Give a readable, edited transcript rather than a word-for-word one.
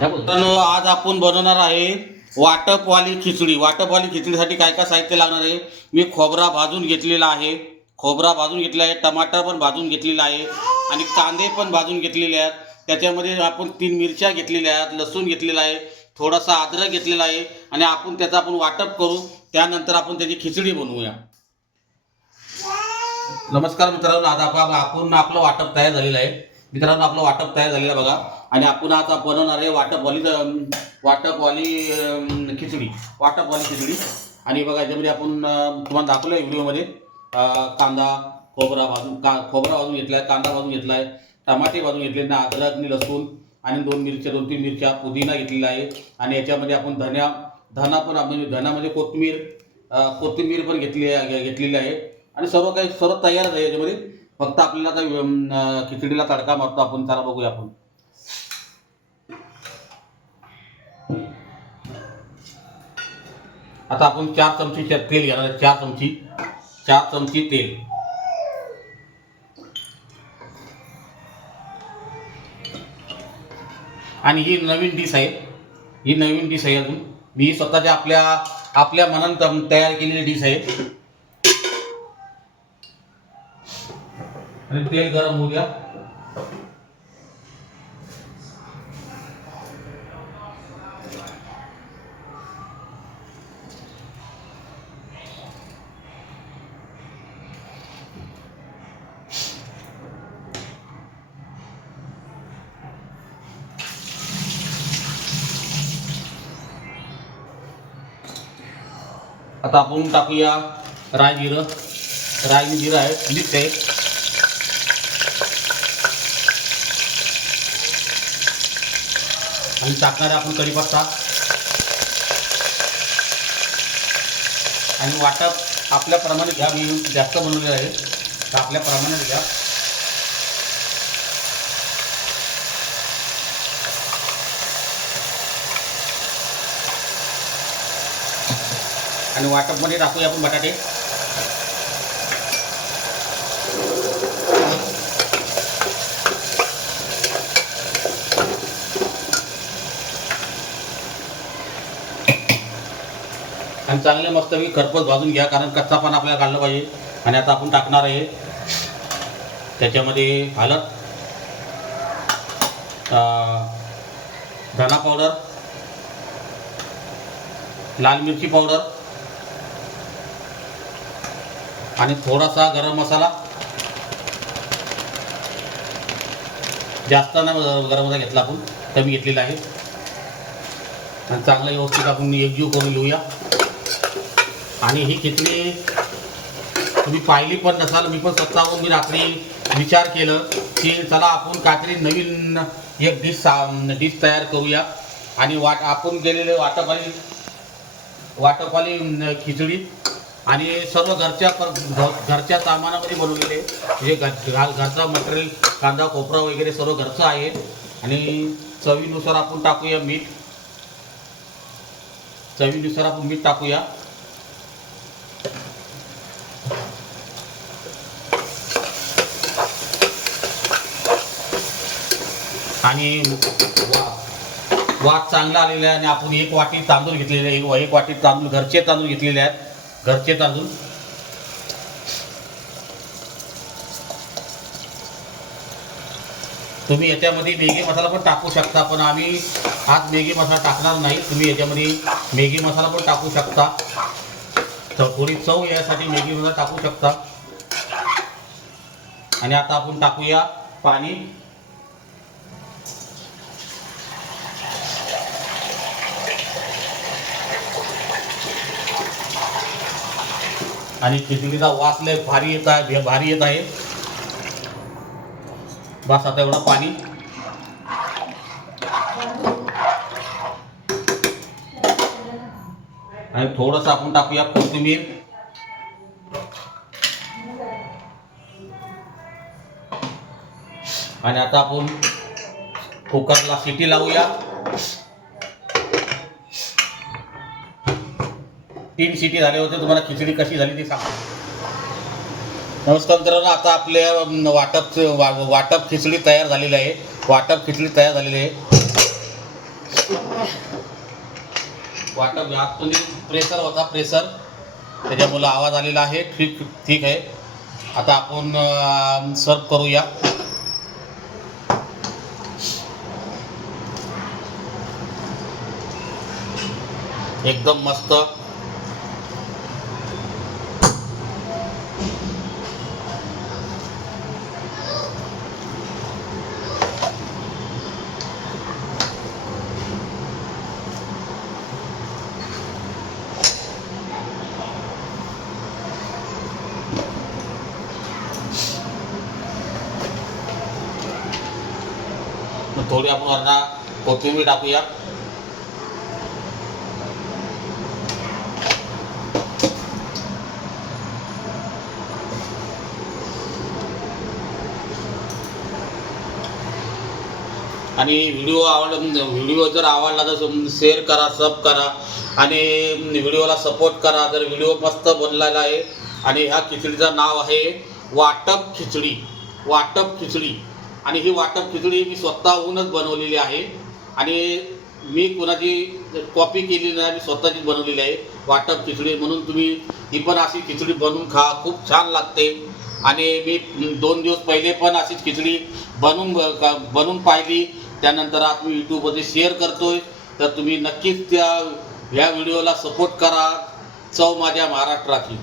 मित्रांनो, आज आपण बनवणार आहे वाटपवाली खिचडी. वाटपवाली खिचडीसाठी काय काय साहित्य लागणार आहे. मी खोबरा भाजून घेतलेला आहे, टमाटर पण भाजून घेतलेला आहे आणि कांदे पण भाजून घेतलेले आहेत. त्याच्यामध्ये आपण 3 मिरच्या घेतलेल्या आहेत, लसूण घेतलेला आहे, थोडासा अद्रक घेतलेला आहे आणि त्याचं आपण वाटप करू. त्यानंतर आपण त्याची खिचडी बनवूया. नमस्कार मित्रांनो, आज आपण आपलं वाटप तयार झालेलं आहे. आपलं वाटप तयार झालेलं आहे बघा. आणि आपण आता बनवणार आहे वाटपवाली खिचडी. आणि बघा, याच्यामध्ये आपण तुम्हाला दाखवलं आहे व्हिडिओमध्ये. खोबरा भाजून घेतला आहे, कांदा भाजून घेतला आहे, टमाटे भाजून घेतले, अद्रक आणि लसूण आणि 2-3 मिरच्या, पुदिना घेतलेला आहे. आणि याच्यामध्ये आपण धनामध्ये कोथिंबीर पण घेतलेली आहे. आणि सर्व तयार आहे याच्यामध्ये. फक्त आपल्याला काही खिचडीला तडका मारतो आपण. चला बघूया आपण. आता आपण 4 चमचे तेल घेणार आहे. 4 चमचे तेल. आणि ही नवीन डिश आहे. अजून मी स्वतःच्या आपल्या मनानं तयार केलेली डिश आहे. आणि तेल गरम होऊ द्या. आता आपण टाकूया राई जिरं आहे, मिक्स आहे. आणि टाकणार आपण कढीपत्ता. आणि वाटप आपल्या प्रमाणे घ्या. मी जास्त बनवलेलं आहे, तर आपल्या प्रमाणात घ्या. आणि वाटपमध्ये टाकूया आपण बटाटे. आणि चांगले मस्तपैकी खरपूस भाजून घ्या, कारण कच्चा पण आपल्याला काढलं पाहिजे. आणि आता आपण टाकणार आहे त्याच्यामध्ये हळद, धना पावडर, लाल मिरची पावडर आणि थोडासा गरम मसाला. जास्त ना गरम मसाला घेतला, आपण कमी घेतलेला आहे. आणि चांगलं व्यवस्थित आपण एकजीव करून घेऊया. आणि ही खिचडी तुम्ही पाहिली पण नसाल. मी पण स्वतःहून रात्री विचार केलं की चला आपण काहीतरी नवीन एक डिश तयार करूया. आणि आपण गेलेले वाटपवाली खिचडी. आणि सर्व घरच्या सामानामध्ये बनवलेले, म्हणजे घरचा मटेरियल, कांदा खोबरा वगैरे सर्व घरचं आहे. आणि चवीनुसार आपण टाकूया मीठ. टाकूया. आणि वाद चांगला आलेला आहे. आणि आपण 1 वाटी तांदूळ घेतलेले आहे. 1 वाटी तांदूळ, घरचे तांदूळ घेतलेले आहेत. तुम्ही याच्यामध्ये मॅगी मसाला पण टाकू शकता, पण आम्ही आज मॅगी मसाला टाकणार नाही. तुम्ही याच्यामध्ये मॅगी मसाला पण टाकू शकता, तर थोडी चव यासाठी मॅगी मसाला टाकू शकता. आणि आता आपण टाकूया पाणी. आणि खिचडीचा वास लय भारी येत आहे. बस आता एवढं पाणी. आणि थोडंसं आपण टाकूया कोथिंबीर. आणि आता आपण कुकरला शिटी लावूया. 3 शिटी झाले होते. तुम्हाला खिचडी कशी झाली ती सांगा. नमस्कार मित्रांनो, आता आपल्या वाटप खिचडी तयार झालेली आहे. वाटप आतमध्ये प्रेशर होता, प्रेशर त्याच्यामुळे आवाज आलेला आहे. ठीक ठीक आहे. आता आपण सर्व करूया. एकदम मस्त. थोडी आपण वरना कोथिंबीर टाकूया. आणि व्हिडिओ जर आवडला तर शेअर करा, सब करा आणि व्हिडिओला सपोर्ट करा. तर व्हिडिओ मस्त बनलेला आहे. आणि ह्या खिचडीचं नाव आहे वाटप खिचडी. वाटप खिचडी. आणि ही वाटप खिचडी मी स्वतःहूनच बनवलेली आहे. आणि मी कोणाची कॉपी केली नाही, मी स्वतःचीच बनवलेली आहे वाटप खिचडी. म्हणून तुम्ही ही पण अशी खिचडी बनवून खा, खूप छान लागते. आणि मी 2 दिवस पहिले पण अशीच खिचडी बनवून पाहिली. त्यानंतर आज मी यूट्यूबमध्ये शेअर करतोय. तर तुम्ही नक्कीच ह्या व्हिडिओला सपोर्ट करा. चव माझ्या महाराष्ट्राची.